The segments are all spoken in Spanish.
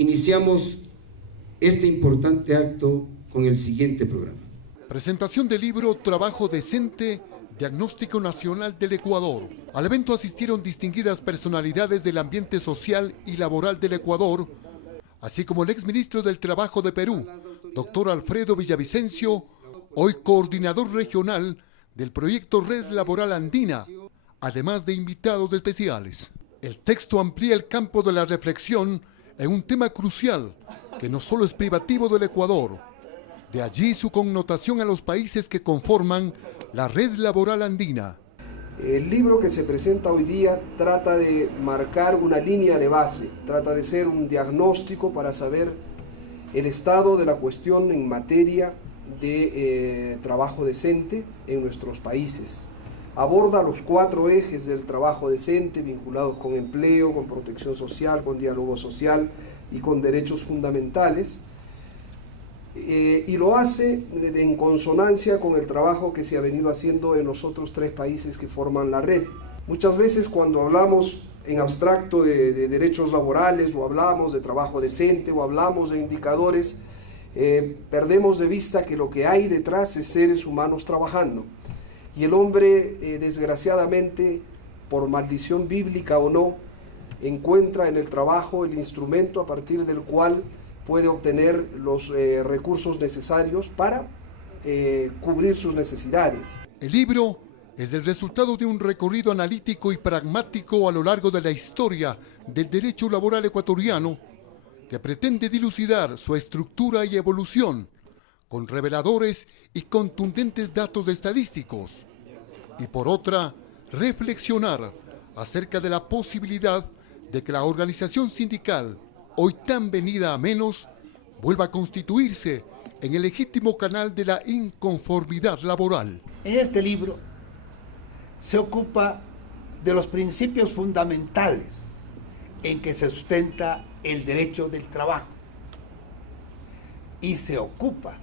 iniciamos este importante acto con el siguiente programa. Presentación del libro Trabajo Decente, Diagnóstico Nacional del Ecuador. Al evento asistieron distinguidas personalidades del ambiente social y laboral del Ecuador, así como el exministro del Trabajo de Perú, doctor Alfredo Villavicencio, hoy coordinador regional del proyecto Red Laboral Andina, además de invitados especiales. El texto amplía el campo de la reflexión en un tema crucial que no solo es privativo del Ecuador, de allí su connotación a los países que conforman la Red Laboral Andina. El libro que se presenta hoy día trata de marcar una línea de base, trata de ser un diagnóstico para saber el estado de la cuestión en materia de trabajo decente en nuestros países. Aborda los 4 ejes del trabajo decente vinculados con empleo, con protección social, con diálogo social y con derechos fundamentales, y lo hace en consonancia con el trabajo que se ha venido haciendo en los otros 3 países que forman la red. Muchas veces cuando hablamos en abstracto de derechos laborales, o hablamos de trabajo decente, o hablamos de indicadores, perdemos de vista que lo que hay detrás es seres humanos trabajando. Y el hombre, desgraciadamente, por maldición bíblica o no, encuentra en el trabajo el instrumento a partir del cual puede obtener los recursos necesarios para cubrir sus necesidades. El libro es el resultado de un recorrido analítico y pragmático a lo largo de la historia del derecho laboral ecuatoriano, que pretende dilucidar su estructura y evolución con reveladores y contundentes datos estadísticos, y por otra, reflexionar acerca de la posibilidad de que la organización sindical, hoy tan venida a menos, vuelva a constituirse en el legítimo canal de la inconformidad laboral. En este libro se ocupa de los principios fundamentales en que se sustenta el derecho del trabajo y se ocupa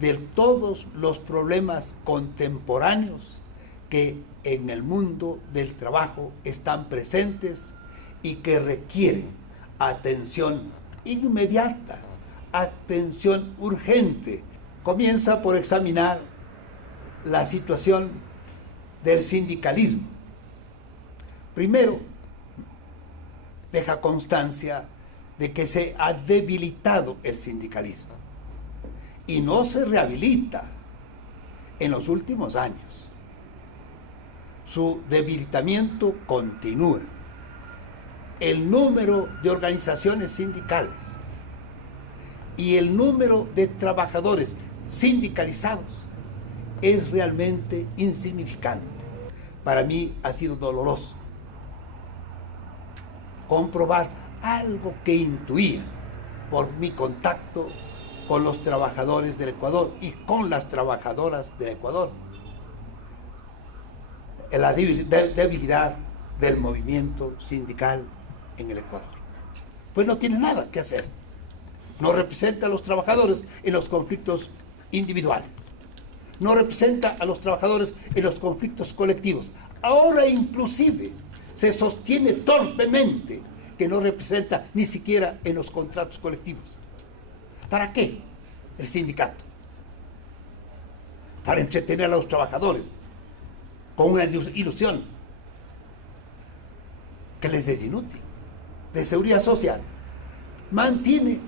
de todos los problemas contemporáneos que en el mundo del trabajo están presentes y que requieren atención inmediata, atención urgente. Comienza por examinar la situación del sindicalismo. Primero, deja constancia de que se ha debilitado el sindicalismo y no se rehabilita en los últimos años. Su debilitamiento continúa. El número de organizaciones sindicales y el número de trabajadores sindicalizados es realmente insignificante. Para mí ha sido doloroso comprobar algo que intuía por mi contacto con los trabajadores del Ecuador y con las trabajadoras del Ecuador. La debilidad del movimiento sindical en el Ecuador. Pues no tiene nada que hacer. No representa a los trabajadores en los conflictos individuales. No representa a los trabajadores en los conflictos colectivos. Ahora inclusive se sostiene torpemente que no representa ni siquiera en los contratos colectivos. ¿Para qué el sindicato? Para entretener a los trabajadores con una ilusión que les es inútil. De seguridad social mantiene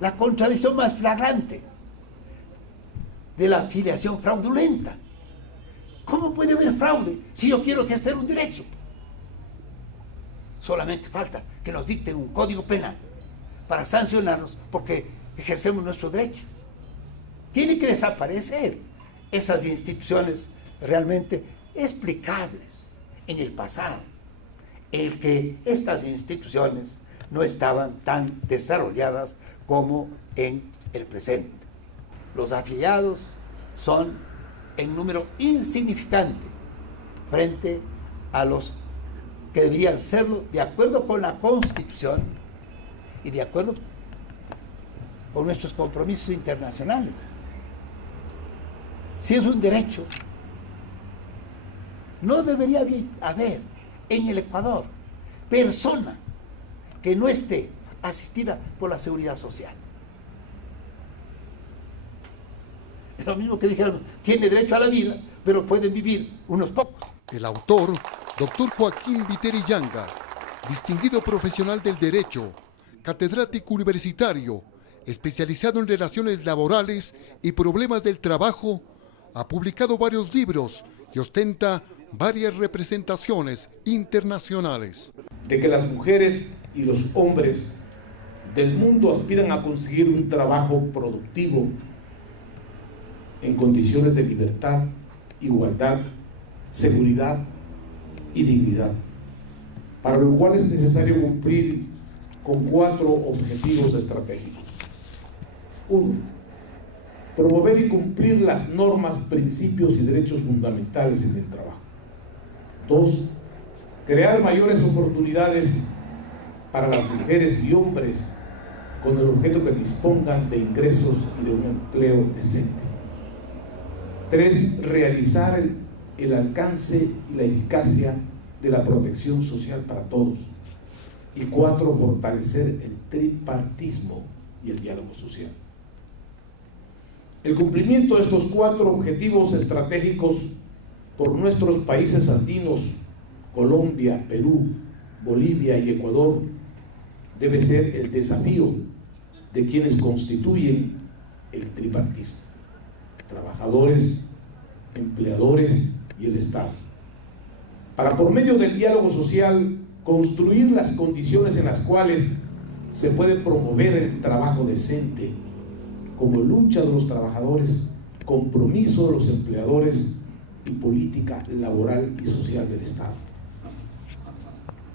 la contradicción más flagrante de la afiliación fraudulenta. ¿Cómo puede haber fraude si yo quiero ejercer un derecho? Solamente falta que nos dicten un código penal para sancionarnos porque ejercemos nuestro derecho. Tiene que desaparecer esas instituciones realmente explicables en el pasado, en el que estas instituciones no estaban tan desarrolladas como en el presente. Los afiliados son en número insignificante frente a los que deberían serlo de acuerdo con la Constitución y de acuerdo con nuestros compromisos internacionales. Si es un derecho, no debería haber en el Ecuador persona que no esté asistida por la seguridad social. Es lo mismo que dijeron, tiene derecho a la vida, pero pueden vivir unos pocos. El autor, doctor Joaquín Viteri Yanga, distinguido profesional del derecho, catedrático universitario, especializado en relaciones laborales y problemas del trabajo, ha publicado varios libros y ostenta varias representaciones internacionales. De que las mujeres y los hombres del mundo aspiran a conseguir un trabajo productivo en condiciones de libertad, igualdad, seguridad y dignidad, para lo cual es necesario cumplir con 4 objetivos estratégicos. 1. Promover y cumplir las normas, principios y derechos fundamentales en el trabajo. 2. Crear mayores oportunidades para las mujeres y hombres con el objeto que dispongan de ingresos y de un empleo decente. 3. Realizar el alcance y la eficacia de la protección social para todos. Y 4. Fortalecer el tripartismo y el diálogo social. El cumplimiento de estos 4 objetivos estratégicos por nuestros países andinos, Colombia, Perú, Bolivia y Ecuador, debe ser el desafío de quienes constituyen el tripartismo: trabajadores, empleadores y el Estado, para por medio del diálogo social construir las condiciones en las cuales se puede promover el trabajo decente como lucha de los trabajadores, compromiso de los empleadores y política laboral y social del Estado.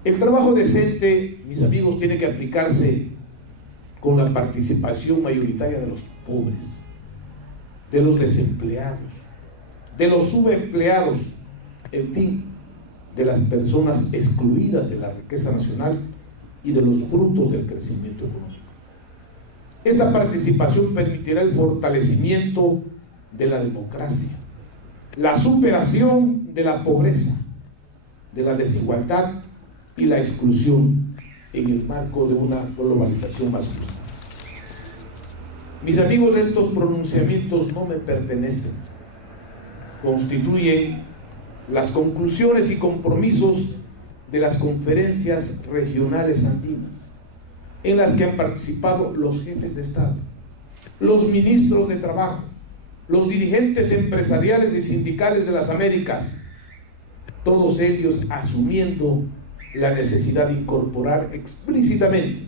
El trabajo decente, mis amigos, tiene que aplicarse con la participación mayoritaria de los pobres, de los desempleados, de los subempleados, en fin, de las personas excluidas de la riqueza nacional y de los frutos del crecimiento económico. Esta participación permitirá el fortalecimiento de la democracia, la superación de la pobreza, de la desigualdad y la exclusión en el marco de una globalización más justa. Mis amigos, estos pronunciamientos no me pertenecen, constituyen las conclusiones y compromisos de las conferencias regionales andinas, en las que han participado los jefes de Estado, los ministros de Trabajo, los dirigentes empresariales y sindicales de las Américas, todos ellos asumiendo la necesidad de incorporar explícitamente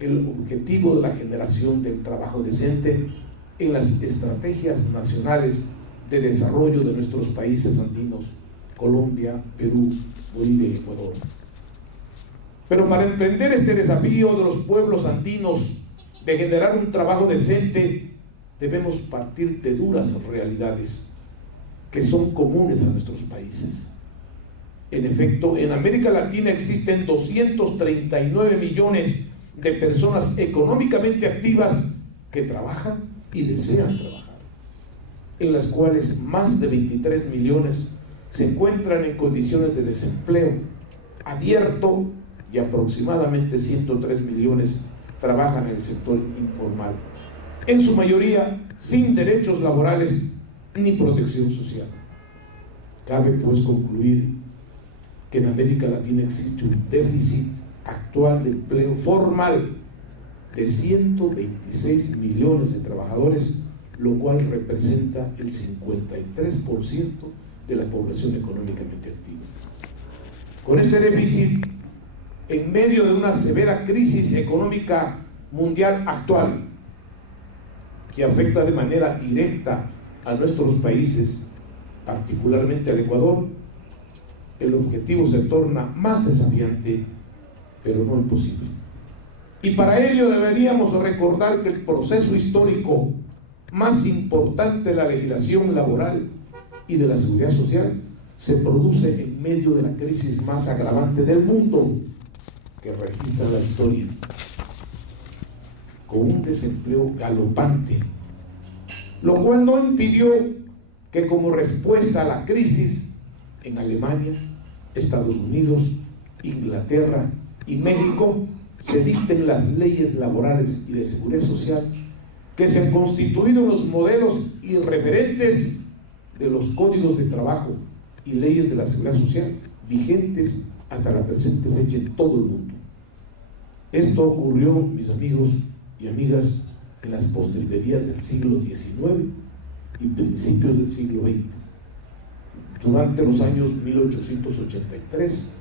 el objetivo de la generación del trabajo decente en las estrategias nacionales de desarrollo de nuestros países andinos, Colombia, Perú, Bolivia y Ecuador. Pero para emprender este desafío de los pueblos andinos de generar un trabajo decente, debemos partir de duras realidades que son comunes a nuestros países. En efecto, en América Latina existen 239 millones de personas económicamente activas que trabajan y desean trabajar, en las cuales más de 23 millones se encuentran en condiciones de desempleo abierto y aproximadamente 103 millones trabajan en el sector informal, en su mayoría sin derechos laborales ni protección social. Cabe pues concluir que en América Latina existe un déficit actual de empleo formal de 126 millones de trabajadores, lo cual representa el 53% de la población económicamente activa. Con este déficit, en medio de una severa crisis económica mundial actual, que afecta de manera directa a nuestros países, particularmente al Ecuador, el objetivo se torna más desafiante, pero no imposible. Y para ello deberíamos recordar que el proceso histórico más importante de la legislación laboral y de la seguridad social se produce en medio de la crisis más agravante del mundo que registra la historia, con un desempleo galopante, lo cual no impidió que como respuesta a la crisis en Alemania, Estados Unidos, Inglaterra y México se dicten las leyes laborales y de seguridad social que se han constituido los modelos y referentes de los códigos de trabajo y leyes de la seguridad social vigentes hasta la presente fecha en todo el mundo. Esto ocurrió, mis amigos y amigas, en las postrimerías del siglo XIX y principios del siglo XX. Durante los años 1883,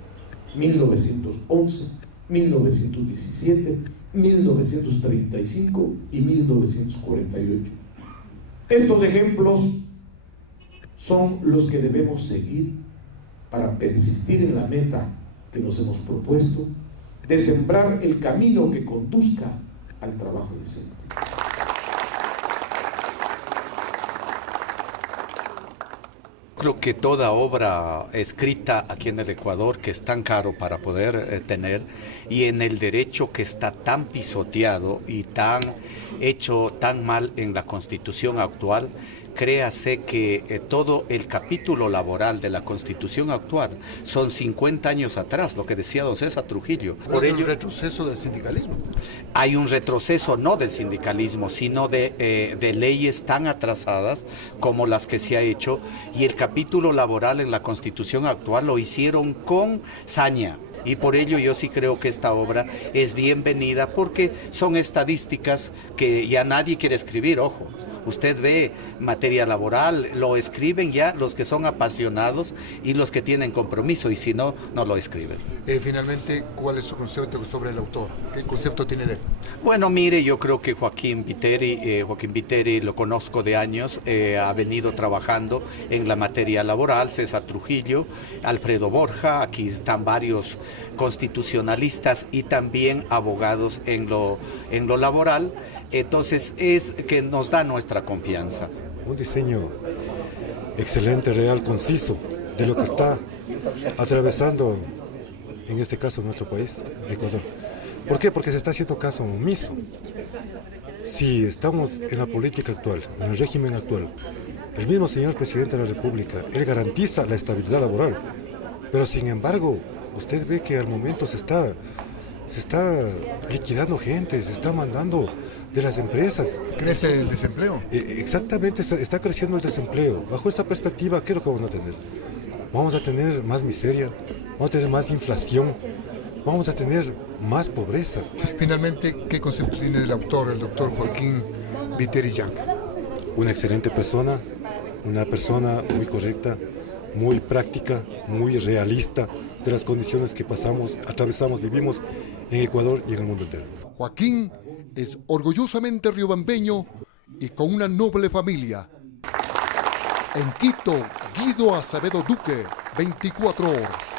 1911, 1917, 1935 y 1948. Estos ejemplos son los que debemos seguir para persistir en la meta que nos hemos propuesto de sembrar el camino que conduzca al trabajo decente. Creo que toda obra escrita aquí en el Ecuador, que es tan caro para poder tener, y en el derecho que está tan pisoteado y tan hecho tan mal en la Constitución actual, créase que todo el capítulo laboral de la Constitución actual son 50 años atrás, lo que decía don César Trujillo. Por ello, ¿hay un retroceso del sindicalismo? Hay un retroceso no del sindicalismo, sino de leyes tan atrasadas como las que se ha hecho, y el capítulo laboral en la Constitución actual lo hicieron con saña. Y por ello yo sí creo que esta obra es bienvenida, porque son estadísticas que ya nadie quiere escribir, ojo. Usted ve materia laboral, lo escriben ya los que son apasionados y los que tienen compromiso, y si no, no lo escriben. Finalmente, ¿cuál es su concepto sobre el autor? ¿Qué concepto tiene de él? Bueno, mire, yo creo que Joaquín Viteri lo conozco de años, ha venido trabajando en la materia laboral, César Trujillo, Alfredo Borja, aquí están varios constitucionalistas y también abogados en lo laboral. Entonces es que nos da nuestra confianza. Un diseño excelente, real, conciso de lo que está atravesando, en este caso, nuestro país, Ecuador. ¿Por qué? Porque se está haciendo caso omiso. Si estamos en la política actual, en el régimen actual, el mismo señor presidente de la República, él garantiza la estabilidad laboral, pero sin embargo, usted ve que al momento se está liquidando gente, se está mandando de las empresas. ¿Crece el desempleo? Exactamente, está creciendo el desempleo. Bajo esta perspectiva, ¿qué es lo que vamos a tener? Vamos a tener más miseria, vamos a tener más inflación, vamos a tener más pobreza. Finalmente, ¿qué concepto tiene del autor, el doctor Joaquín Viteri Yang? Una excelente persona, una persona muy correcta, muy práctica, muy realista de las condiciones que pasamos, atravesamos, vivimos en Ecuador y en el mundo entero. Joaquín es orgullosamente riobambeño y con una noble familia. En Quito, Guido Acevedo Duque, 24 horas.